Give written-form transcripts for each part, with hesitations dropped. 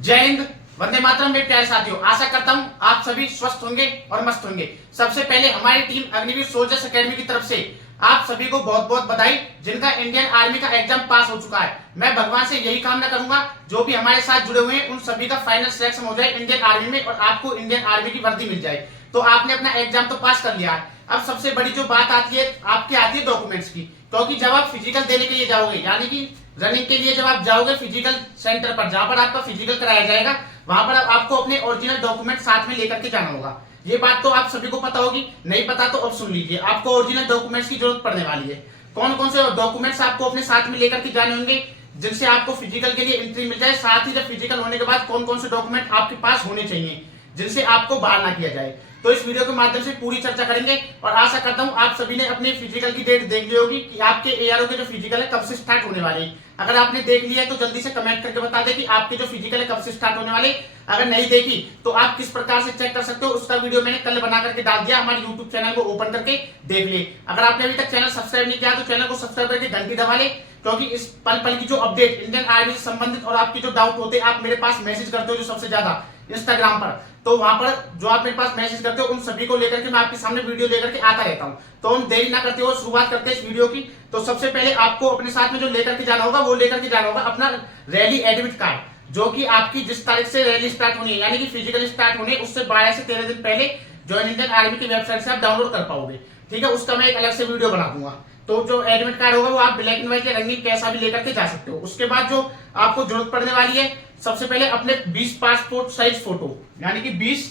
जय हिंद, वंदे मातरम। मेरे प्यारे साथियों, आशा करता हूँ आप सभी स्वस्थ होंगे और मस्त होंगे। सबसे पहले हमारी टीम अग्निवीर सोल्जर्स एकेडमी की तरफ से आप सभी को बहुत बहुत बधाई, जिनका इंडियन आर्मी का एग्जाम पास हो चुका है। मैं भगवान से यही कामना करूंगा जो भी हमारे साथ जुड़े हुए हैं उन सभी का फाइनल सिलेक्शन हो जाए इंडियन आर्मी में और आपको इंडियन आर्मी की वर्दी मिल जाए। तो आपने अपना एग्जाम तो पास कर लिया है। अब सबसे बड़ी जो बात आती है आपकी आती है डॉक्यूमेंट्स की, क्योंकि जब आप फिजिकल देने के लिए जाओगे, यानी कि रनिंग के लिए जब आप जाओगे फिजिकल सेंटर पर, जहां पर आपका फिजिकल कराया जाएगा, वहां पर आपको अपने ओरिजिनल डॉक्यूमेंट साथ में लेकर के जाना होगा। ये बात तो आप सभी को पता होगी, नहीं पता तो अब सुन लीजिए। आपको ओरिजिनल डॉक्यूमेंट्स की जरूरत पड़ने वाली है। कौन कौन से डॉक्यूमेंट्स आपको अपने साथ में लेकर के जाने होंगे जिनसे आपको फिजिकल के लिए एंट्री मिल जाए, साथ ही जब फिजिकल होने के बाद कौन कौन से डॉक्यूमेंट आपके पास होने चाहिए जिनसे आपको बाहर ना किया जाए, तो इस वीडियो के माध्यम से पूरी चर्चा करेंगे। और आशा करता हूं आप सभी ने अपने फिजिकल की डेट देख ली होगी कि आपके एआरओ के जो फिजिकल है कब से स्टार्ट होने वाले हैं। अगर आपने देख लिया है तो जल्दी से कमेंट करके बता दें कि आपके जो फिजिकल है कब से स्टार्ट होने वाले। अगर नहीं देखी तो आप किस प्रकार से चेक कर सकते हो, उसका वीडियो मैंने कल बना करके डाल दिया। हमारे यूट्यूब चैनल को ओपन करके देख ले। अगर आपने अभी तक चैनल सब्सक्राइब नहीं किया तो चैनल को सब्सक्राइब करके घंटी दबा ले, क्योंकि इस पल पल की जो अपडेट इंडियन आर्मी से संबंधित और आपकी जो डाउट होते हैं, आप मेरे पास मैसेज करते हो जो सबसे ज्यादा इंस्टाग्राम पर, तो वहां पर जो आप मेरे पास मैसेज करते हो उन सभी को लेकर के मैं आपके सामने वीडियो लेकर के आता रहता हूं। तो हम देरी ना करते हो शुरुआत करते हैं इस वीडियो की। तो सबसे पहले आपको अपने साथ में जो लेकर के जाना होगा वो लेकर के जाना होगा अपना रैली एडमिट कार्ड, जो कि आपकी जिस तारीख से रैली स्टार्ट होनी है, यानी कि फिजिकल स्टार्ट होनी है, उससे 12 से 13 दिन पहले ज्वाइन इंडियन आर्मी की वेबसाइट से आप डाउनलोड कर पाओगे। ठीक है, उसका मैं एक अलग से वीडियो बना दूंगा। तो जो एडमिट कार्ड होगा वो आप ब्लैक एंड व्हाइट या रंगीन कैसा भी लेकर के जा सकते हो। उसके बाद जो आपको जरूरत पड़ने वाली है, सबसे पहले अपने 20 पासपोर्ट साइज फोटो, यानी कि 20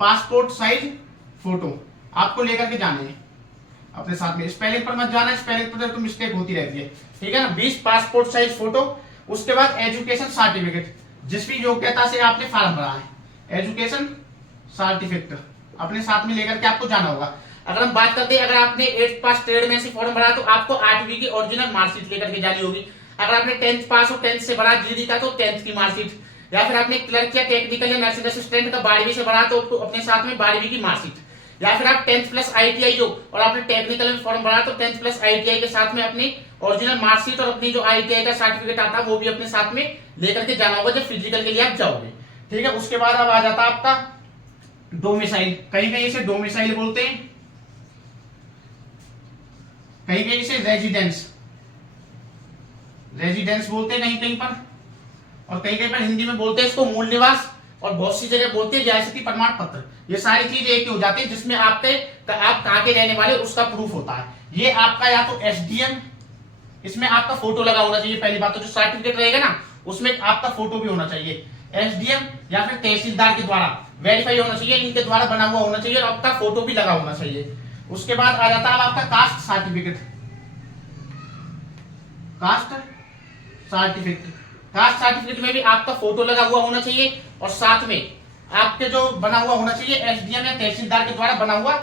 पासपोर्ट साइज फोटो आपको लेकर के जाने हैं अपने साथ में। स्पेलिंग पर मत जाना, स्पेलिंग पर तो मिस्टेक होती रहती है। ठीक है ना, 20 पासपोर्ट साइज फोटो। उसके बाद एजुकेशन सर्टिफिकेट, जिस भी योग्यता से आपने फॉर्म भरा है, एजुकेशन सर्टिफिकेट अपने साथ में लेकर के आपको जाना होगा। अगर हम बात करते हैं, अगर आपने 8th पास ट्रेड में से फॉर्म भरा तो आपको 8वीं की ओरिजिनल मार्कशीट लेकर के जानी होगी। अगर आपने 10th पास हो, 10th से भरा जीडी का, तो 10th की मार्कशीट, या फिर आपने क्लर्क या टेक्निकल या नर्सिंग असिस्टेंट का 12वीं से भरा तो अपने साथ में 12वीं की मार्कशीट, या फिर आप 10th प्लस आईटीआई हो और आपने टेक्निकल में फॉर्म भरा तो 10th प्लस आईटीआई के साथ में अपनी ओरिजिनल मार्कशीट और अपनी जो आईटीआई का सर्टिफिकेट आता है वो भी अपने साथ में लेकर के जाना होगा जब फिजिकल के लिए आप जाओगे। ठीक है, उसके बाद अब आ जाता है आपका डोमिसाइल। कहीं कहीं इसे डोमिसाइल बोलते हैं, कहीं कहीं इसे रेजिडेंस रेजिडेंस बोलते हैं कहीं कहीं पर, और कहीं कहीं पर हिंदी में बोलते हैं इसको मूल निवास, और बहुत सी जगह बोलते हैं जायसती प्रमाण पत्र। ये सारी चीज एक ही हो जाती है जिसमें आप कहाँ के रहने वाले उसका प्रूफ होता है। ये आपका या तो एसडीएम, इसमें आपका फोटो लगा होना चाहिए। पहली बात तो जो सर्टिफिकेट रहेगा ना उसमें आपका फोटो भी होना चाहिए। एसडीएम या फिर तहसीलदार के द्वारा वेरीफाई होना चाहिए, इनके द्वारा बना हुआ होना चाहिए और आपका फोटो भी लगा होना चाहिए। उसके बाद आ जाता है आपका caste certificate. Caste certificate, caste certificate में भी आपका फोटो लगा हुआ होना चाहिए और साथ में आपके जो बना हुआ होना चाहिए एसडीएम या तहसीलदार के द्वारा बना हुआ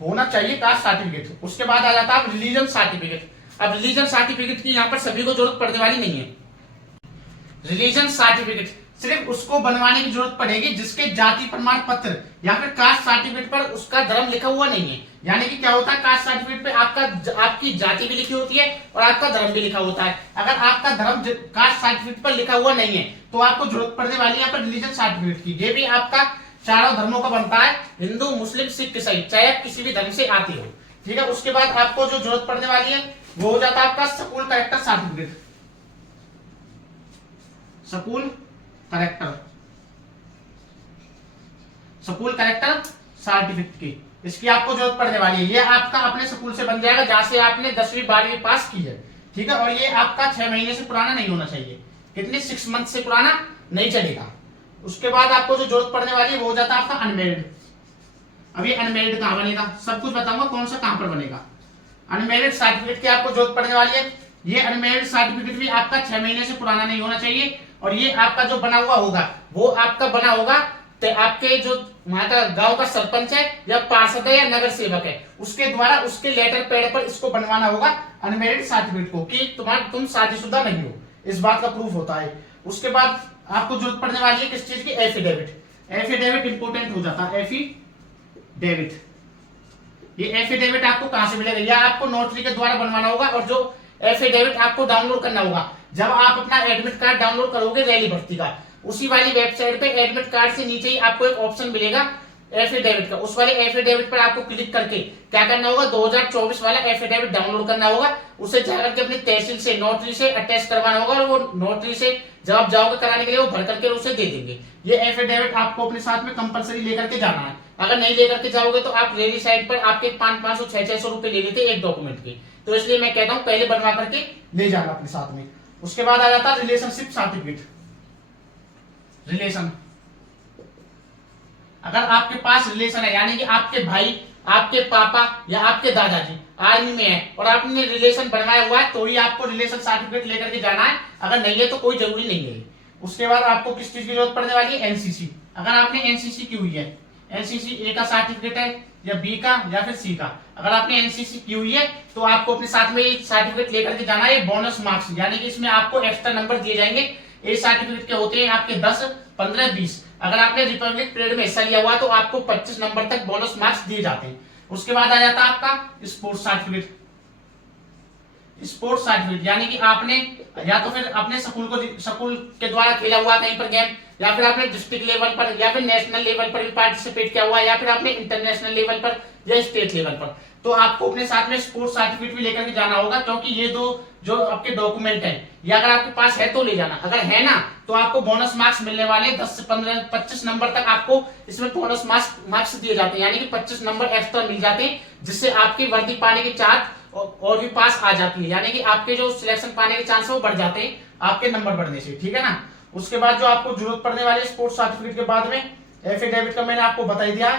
होना चाहिए कास्ट सर्टिफिकेट। उसके बाद आ जाता है रिलीजन सर्टिफिकेट। अब रिलीजन सर्टिफिकेट की यहाँ पर सभी को जरूरत पड़ने वाली नहीं है। रिलीजन सर्टिफिकेट सिर्फ उसको बनवाने की जरूरत पड़ेगी जिसके जाति प्रमाण पत्र या फिर कास्ट सर्टिफिकेट पर उसका धर्म लिखा हुआ नहीं है। यानी कि क्या होता है, कास्ट सर्टिफिकेट पे आपकी जाति भी लिखी होती है और आपका धर्म भी लिखा होता है। अगर आपका धर्म कास्ट सर्टिफिकेट पर लिखा हुआ नहीं है तो आपको जरूरत पड़ने वाली है यहाँ पर रिलीजन सर्टिफिकेट की। ये भी आपका चारों धर्मों का बनता है, हिंदू मुस्लिम सिख ईसाई, चाहे आप किसी भी धर्म से आते हो। ठीक है, उसके बाद आपको जो जरूरत पड़ने वाली है वो हो जाता है आपका school character certificate. School character, school character certificate की, इसकी आपको जरूरत पड़ने वाली है। ये आपका अपने स्कूल से बन जाएगा जहां से आपने 10वीं 12वीं पास की है। ठीक है, और ये आपका 6 महीने से पुराना नहीं होना चाहिए। कितने 6 मंथ से पुराना नहीं चलेगा। उसके बाद आपको जो जरूरत पड़ने वाली है वो हो जाता है आपका अनमेरिड। अब ये अनमेरिड कहां बनेगा, सब कुछ बताऊंगा कौन सा कहां पर बनेगा। अनमेरिड सर्टिफिकेट की आपको जरूरत पड़ने वाली है। ये अनमेरिड सर्टिफिकेट भी आपका 6 महीने से पुराना नहीं होना चाहिए और ये आपका जो बना हुआ होगा वो आपका बना होगा तो आपके जो वहां का गांव का सरपंच है या पार्षद है या नगर सेवक है उसके द्वारा उसके लेटर पैड पर इसको बनवाना होगा अनमेरिड सर्टिफिकेट को, कि तुम शादीशुदा नहीं हो, इस बात का प्रूफ होता है। उसके बाद आपको जरूरत पड़ने वाली है किस चीज की, एफिडेविट। एफिडेविट इंपोर्टेंट हो जाता है। एफिडेविट, ये एफिडेविट आपको कहां से मिलेगा, या आपको नोटरी के द्वारा बनवाना होगा और जो एफिडेविट आपको डाउनलोड करना होगा जब आप अपना एडमिट कार्ड डाउनलोड करोगे रैली भर्ती का, उसी वाली वेबसाइट पे एडमिट कार्ड से नीचे ही आपको एक ऑप्शन मिलेगा एफिडेविट का। उस वाले एफिडेविट पर आपको क्लिक करके क्या करना होगा, 2024 वाला एफिडेविट डाउनलोड करना होगा। उसे जाकर के अपनी तहसील से नोटरी से अटैच करवाना होगा, और वो नोटरी से जब आप जाओगे कराने के लिए वो भर करके उसे दे देंगे। ये एफिडेविट आपको अपने साथ में कंपलसरी लेकर के जाना है। अगर नहीं लेकर के जाओगे तो आप रैली साइट पर आपके 500 600 रुपए ले लेते एक डॉक्यूमेंट के। तो इसलिए मैं कहता हूँ पहले बनवा करके ले जाना अपने साथ में। उसके बाद आ जाता है रिलेशनशिप सर्टिफिकेट। रिलेशन, अगर आपके पास रिलेशन है, यानी कि आपके भाई, आपके पापा या आपके दादाजी आर्मी में है और आपने रिलेशन बनवाया हुआ है, तो ही आपको रिलेशन सर्टिफिकेट लेकर के जाना है। अगर नहीं है तो कोई जरूरी नहीं है। उसके बाद आपको किस चीज की जरूरत पड़ने वाली है, एनसीसी। अगर आपने एनसीसी की हुई है, एनसीसी ए का सर्टिफिकेट है या बी का या फिर सी का, अगर आपने एनसीसी की हुई है तो आपको अपने साथ में ये सर्टिफिकेट लेकर के जाना है। बोनस मार्क्स, यानी कि इसमें आपको एक्स्ट्रा नंबर दिए जाएंगे। ए सर्टिफिकेट के होते हैं आपके 10, 15, 20। अगर आपने रिपब्लिक परेड में हिस्सा लिया हुआ तो आपको 25 नंबर तक बोनस मार्क्स दिए जाते हैं। उसके बाद आ जाता है आपका स्पोर्ट्स सर्टिफिकेट। स्पोर्ट्स सर्टिफिकेट यानी कि आपने या तो फिर अपने स्कूल के द्वारा खेला हुआ कहीं पर गेम, या फिर आपने डिस्ट्रिक्ट लेवल पर या फिर नेशनल लेवल पर भी पार्टिसिपेट किया हुआ है, या फिर आपने इंटरनेशनल लेवल पर या स्टेट लेवल पर, तो आपको अपने साथ में स्पोर्ट्स सर्टिफिकेट भी लेकर के जाना होगा। क्योंकि ये दो जो आपके डॉक्यूमेंट हैं, ये अगर आपके पास है तो ले जाना, अगर है ना तो आपको बोनस मार्क्स मिलने वाले 10 से 15 25 नंबर तक आपको इसमें बोनस मार्क्स दिए जाते हैं, यानी कि 25 नंबर एक्स्ट्रा मिल जाते हैं, जिससे आपकी वर्दी पाने की चार्ट और भी पास आ जाती है, यानी कि आपके जो सिलेक्शन पाने के चांस है वो बढ़ जाते हैं आपके नंबर बढ़ने से, ठीक है ना। उसके बाद जो आपको जरूरत पड़ने वाली है स्पोर्ट्स सर्टिफिकेट के बाद में, एफिडेविट का मैंने आपको बता ही दिया।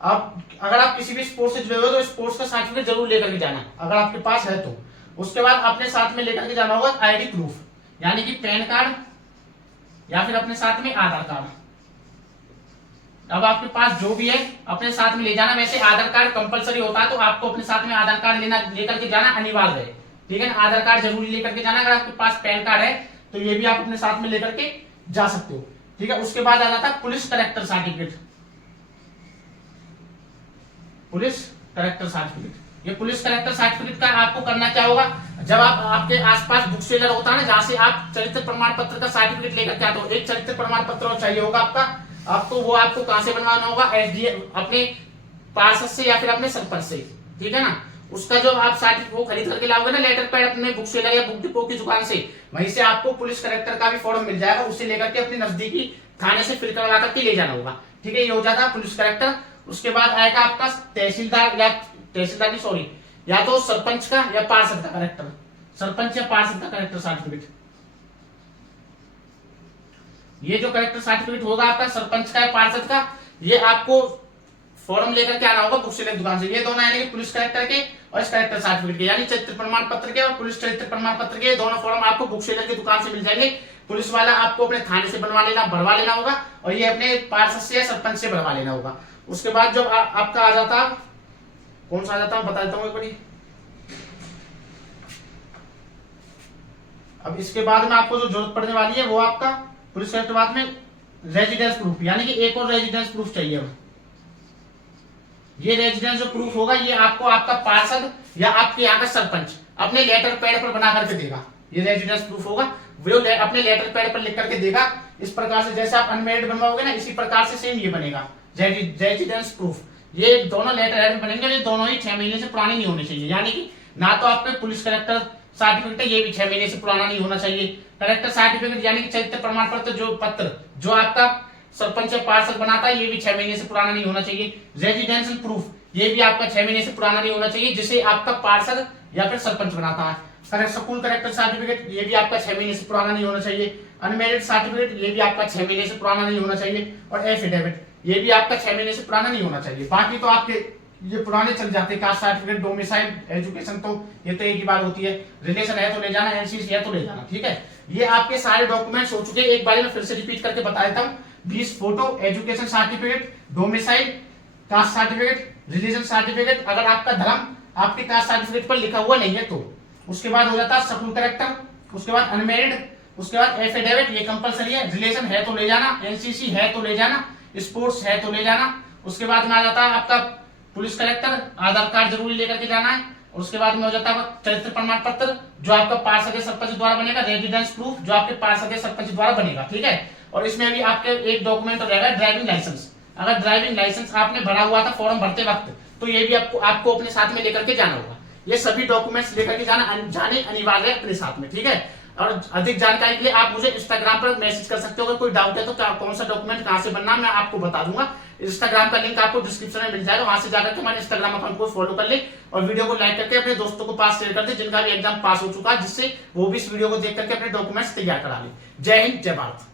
आप अगर आप किसी भी स्पोर्ट्स से जुड़े हो तो स्पोर्ट्स का सर्टिफिकेट जरूर लेकर के जाना अगर आपके पास है तो। उसके बाद अपने साथ में लेकर के जाना होगा आईडी प्रूफ, यानी कि पैन कार्ड या फिर अपने साथ में आधार कार्ड। अब आपके पास जो भी है अपने साथ में ले जाना। वैसे आधार कार्ड कंपलसरी होता है, तो आपको अपने साथ में आधार कार्ड लेकर के जाना अनिवार्य है, ठीक है ना। आधार कार्ड जरूरी लेकर के जाना। अगर आपके पास पैन कार्ड है तो ये भी आप अपने साथ में लेकर के जा सकते हो, ठीक है। उसके बाद आ जाता है police character certificate. Police character certificate, ये पुलिस करेक्टर सर्टिफिकेट का आपको करना क्या होगा, जब आप आपके आसपास बुक सेलर होता है ना, जहां से आप चरित्र प्रमाण पत्र का सर्टिफिकेट लेकर के आते हो, एक चरित्र प्रमाण पत्र चाहिए होगा आपको वो आपको कहां से बनवाना होगा, एसडीएम अपने पार्षद से या फिर अपने सरपंच से, ठीक है ना। उसका जो आप सर्टिफिकेट वो खरीद करके लाओगे ना लेटर पैड अपने बुक सेलर या बुक डिपो की दुकान से, वहीं से आपको पुलिस कलेक्टर का भी फॉर्म मिल जाएगा। उसे लेकर के अपने नजदीकी थाने से फिल करवा करके ले जाना होगा, ठीक है। ये हो जाता है पुलिस कलेक्टर। उसके बाद आएगा आपका तहसीलदार या तो सरपंच का या पार्षद का कलेक्टर, सरपंच या पार्षद का कलेक्टर सर्टिफिकेट। ये जो कलेक्टर सर्टिफिकेट होगा आपका सरपंच का या पार्षद का, ये आपको फॉर्म लेकर के आना होगा बुक सेलर दुकान से। ये दोनों यानी कि पुलिस कलेक्टर के और इस कलेक्टर सर्टिफिकेट के, यानी चरित्र प्रमाण पत्र के और पुलिस चरित्र प्रमाण पत्र के दोनों फॉर्म आपको बुक सेलर की दुकान से मिल जाएंगे। पुलिस वाला आपको अपने थाने से भरवा लेना होगा, और ये अपने पार्षद से या सरपंच से भरवा लेना होगा। उसके बाद जब आपका आ जाता, कौन सा आ जाता बता देता हूं एक बारी। अब इसके बाद में आपको जो जरूरत पड़ने वाली है वो आपका पुलिस कलेक्टर बाद में रेजिडेंस प्रूफ, यानी कि एक और रेजिडेंस प्रूफ चाहिए। अब ये रेजिडेंस जो प्रूफ होगा ये आपको आपका पार्षद या आपके यहाँ का सरपंच अपने लेटर पैड पर बना करके देगा। ये रेजिडेंस प्रूफ होगा, वो अपने लेटर पैड पर लिख करके देगा। इस प्रकार से जैसे आप अनमेरिड बनवाओगे ना, इसी प्रकार से सेम ये बनेगा रेजिडेंस प्रूफ। ये दोनों लेटर हेड बनेंगे, ये दोनों ही 6 महीने से पुराने नहीं होने चाहिए, यानी कि ना तो आपके पुलिस कलेक्टर सर्टिफिकेट है ये भी 6 महीने से पुराना नहीं होना चाहिए। कलेक्टर सर्टिफिकेट यानी कि चरित्र प्रमाण पत्र जो आपका सरपंच या पार्षद बनाता है, ये भी 6 महीने से पुराना नहीं होना चाहिए। रेजिडेंशियल प्रूफ ये भी आपका 6 महीने से पुराना नहीं होना चाहिए, जिसे आपका पार्षद या फिर सरपंच बनाता है। स्कूल करेक्टर सर्टिफिकेट ये भी आपका 6 महीने से पुराना नहीं होना चाहिए। अनमेरिड सर्टिफिकेट ये भी आपका 6 महीने से पुराना नहीं होना चाहिए। और एफिडेविट ये भी आपका 6 महीने से पुराना नहीं होना चाहिए। बाकी तो आपके ये पुराने चल जाते हैं, कास्ट सर्टिफिकेट, डोमिसाइल, एजुकेशन, तो ये तो एक ही बात होती है। रिलेशन है तो ले जाना, एनसीसी है तो ले जाना, ठीक है। ये आपके सारे डॉक्यूमेंट्स हो चुके हैं। एक बार मैं फिर से रिपीट करके बता देता हूँ। 20 photo, education certificate, domicile, caste certificate, religion certificate, अगर आपका धर्म आपके कास्ट सर्टिफिकेट पर लिखा हुआ नहीं है तो। उसके बाद हो जाता है स्कूल करेक्टर, उसके बाद अनमेरिड, उसके बाद एफिडेविट ये कंपलसरी है। रिलेशन है तो ले जाना, एनसीसी है तो ले जाना, स्पोर्ट्स है तो ले जाना। उसके बाद में आ जाता है आपका पुलिस कलेक्टर, आधार कार्ड जरूरी लेकर के जाना है। और उसके बाद में हो जाता है आपका चरित्र प्रमाण पत्र जो आपका पार्षद या सरपंच द्वारा बनेगा, रेजिडेंस प्रूफ जो आपके पार्षद या सरपंच द्वारा बनेगा, ठीक है। और इसमें अभी आपके एक डॉक्यूमेंट रहेगा ड्राइविंग लाइसेंस। अगर ड्राइविंग लाइसेंस आपने भरा हुआ था फॉर्म भरते वक्त तो ये भी आपको अपने साथ में लेकर के जाना होगा। ये सभी डॉक्यूमेंट्स लेकर के जाने अनिवार्य है अपने साथ में, ठीक है। और अधिक जानकारी के लिए आप मुझे इंस्टाग्राम पर मैसेज कर सकते हो, अगर कोई डाउट है तो कौन सा डॉक्यूमेंट कहां से बनना मैं आपको बता दूंगा। इंस्टाग्राम का लिंक आपको डिस्क्रिप्शन में मिल जाएगा, वहां से जाकर के हमारे इंस्टाग्राम अकाउंट को फॉलो कर ले और वीडियो को लाइक करके अपने दोस्तों को पास शेयर कर दे जिनका भी एग्जाम पास हो चुका है, जिससे वो भी इस वीडियो को देख करके अपने डॉक्यूमेंट्स तैयार करा ले। जय हिंद, जय भारत।